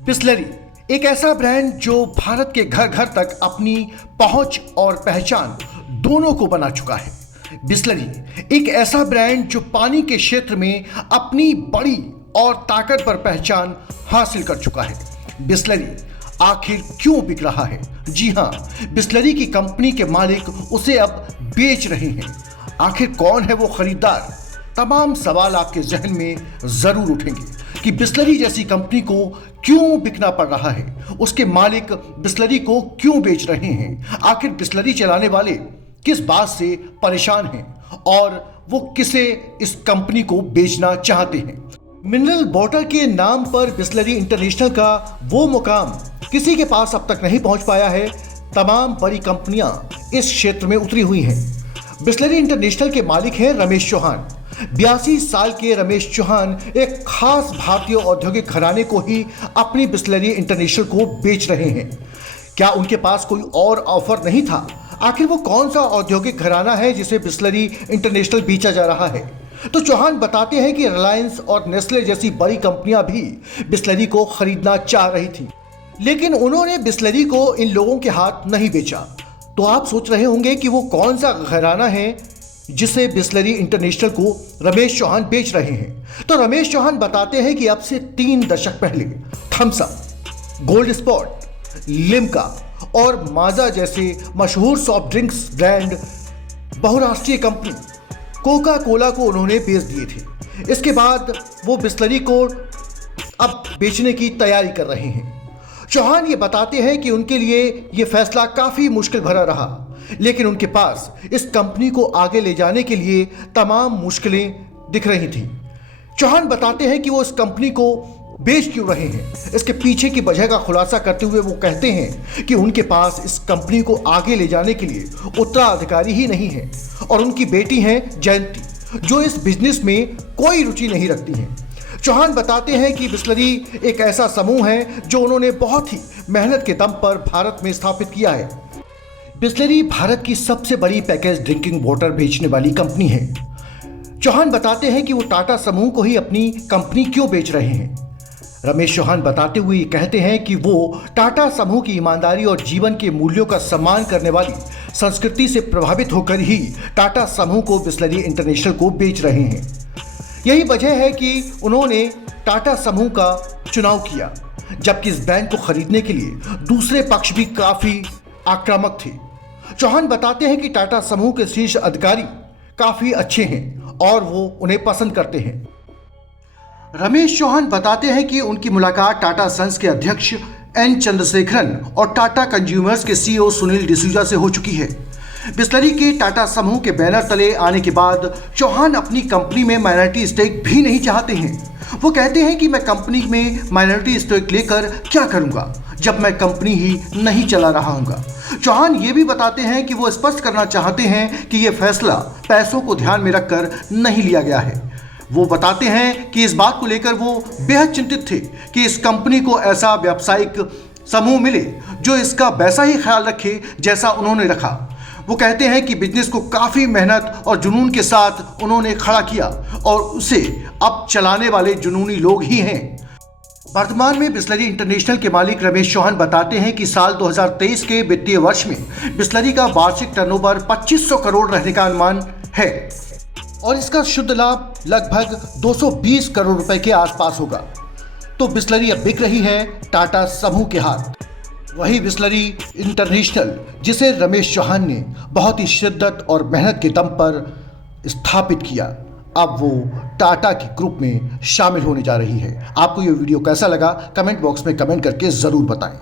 बिसलेरी एक ऐसा ब्रांड जो भारत के घर घर तक अपनी पहुंच और पहचान दोनों को बना चुका है। बिसलेरी एक ऐसा ब्रांड जो पानी के क्षेत्र में अपनी बड़ी और ताकतवर पहचान हासिल कर चुका है। बिसलेरी आखिर क्यों बिक रहा है? जी हां, बिसलेरी की कंपनी के मालिक उसे अब बेच रहे हैं। आखिर कौन है वो खरीदार? तमाम सवाल आपके जहन में जरूर उठेंगे कि बिसलेरी जैसी कंपनी को क्यों बिकना पड़ रहा है, उसके मालिक बिसलेरी को क्यों बेच रहे हैं, आखिर बिसलेरी चलाने वाले किस बात से परेशान हैं और वो किसे इस कंपनी को बेचना चाहते हैं। मिनरल वाटर के नाम पर बिसलेरी इंटरनेशनल का वो मुकाम किसी के पास अब तक नहीं पहुंच पाया है। तमाम बड़ी कंपनियां इस क्षेत्र में उतरी हुई हैं। बिसलेरी इंटरनेशनल के मालिक हैं रमेश चौहान। 82 साल के रमेश चौहान एक खास भारतीय औद्योगिक घराने को ही अपनी बिसलेरी इंटरनेशनल को बेच रहे हैं। क्या उनके पास कोई और ऑफर नहीं था? आखिर वो कौन सा औद्योगिक घराना है जिसे बिसलेरी इंटरनेशनल बेचा जा रहा है? तो चौहान बताते हैं कि रिलायंस और नेस्ले जैसी बड़ी कंपनियां भी बिसलेरी को खरीदना चाह रही थी, लेकिन उन्होंने बिसलेरी को इन लोगों के हाथ नहीं बेचा। तो आप सोच रहे होंगे कि वो कौन सा घराना है जिसे बिसलेरी इंटरनेशनल को रमेश चौहान बेच रहे हैं। तो रमेश चौहान बताते हैं कि अब से 3 दशक पहले Thums Up, Gold Spot, Limca और माजा जैसे मशहूर सॉफ्ट ड्रिंक्स ब्रांड बहुराष्ट्रीय कंपनी कोका कोला को उन्होंने बेच दिए थे। इसके बाद वो बिसलेरी को अब बेचने की तैयारी कर रहे हैं। चौहान ये बताते हैं कि उनके लिए ये फैसला काफ़ी मुश्किल भरा रहा, लेकिन उनके पास इस कंपनी को आगे ले जाने के लिए तमाम मुश्किलें दिख रही थी। चौहान बताते हैं कि वो इस कंपनी को बेच क्यों रहे हैं। इसके पीछे की वजह का खुलासा करते हुए वो कहते हैं कि उनके पास इस कंपनी को आगे ले जाने के लिए उत्तराधिकारी ही नहीं है और उनकी बेटी हैं जयंती, जो इस बिजनेस में कोई रुचि नहीं रखती हैं। चौहान बताते हैं कि बिसलेरी एक ऐसा समूह है जो उन्होंने बहुत ही मेहनत के दम पर भारत में स्थापित किया है। बिसलेरी भारत की सबसे बड़ी पैकेज ड्रिंकिंग वाटर बेचने वाली कंपनी है। चौहान बताते हैं कि वो टाटा समूह को ही अपनी कंपनी क्यों बेच रहे हैं। रमेश चौहान बताते हुए कहते हैं कि वो टाटा समूह की ईमानदारी और जीवन के मूल्यों का सम्मान करने वाली संस्कृति से प्रभावित होकर ही टाटा समूह को बिसलेरी इंटरनेशनल को बेच रहे हैं। यही वजह है कि उन्होंने टाटा समूह का चुनाव किया, जबकि इस ब्रांड को खरीदने के लिए दूसरे पक्ष भी काफ़ी आक्रामक थे। चौहान बताते हैं कि टाटा समूह के शीर्ष अधिकारी काफ़ी अच्छे हैं और वो उन्हें पसंद करते हैं। रमेश चौहान बताते हैं कि उनकी मुलाकात टाटा सन्स के अध्यक्ष एन चंद्रशेखरन और टाटा कंज्यूमर्स के सीईओ सुनील डिसूजा से हो चुकी है। बिसलेरी के टाटा समूह के बैनर तले आने के बाद चौहान अपनी कंपनी में माइनॉरिटी स्टेक भी नहीं चाहते हैं। वो कहते हैं कि मैं कंपनी में माइनॉरिटी स्टेक लेकर क्या करूंगा जब मैं कंपनी ही नहीं चला रहा हूँगा। चौहान ये भी बताते हैं कि वो स्पष्ट करना चाहते हैं कि ये फैसला पैसों को ध्यान में रखकर नहीं लिया गया है। वो बताते हैं कि इस बात को लेकर वो बेहद चिंतित थे कि इस कंपनी को ऐसा व्यावसायिक समूह मिले जो इसका वैसा ही ख्याल रखे जैसा उन्होंने रखा। वो कहते हैं कि बिजनेस को काफ़ी मेहनत और जुनून के साथ उन्होंने खड़ा किया और उसे अब चलाने वाले जुनूनी लोग ही हैं। वर्तमान में बिसलेरी इंटरनेशनल के मालिक रमेश चौहान बताते हैं कि साल 2023 के वित्तीय वर्ष में बिसलेरी का वार्षिक टर्नओवर 2500 करोड़ रहने का अनुमान है और इसका शुद्ध लाभ लगभग 220 करोड़ रुपए के आसपास होगा। तो बिसलेरी अब बिक रही है टाटा समूह के हाथ। वही बिसलेरी इंटरनेशनल जिसे रमेश चौहान ने बहुत ही शिद्दत और मेहनत के दम पर स्थापित किया, अब वो टाटा के ग्रुप में शामिल होने जा रही है। आपको ये वीडियो कैसा लगा कमेंट बॉक्स में कमेंट करके ज़रूर बताएं।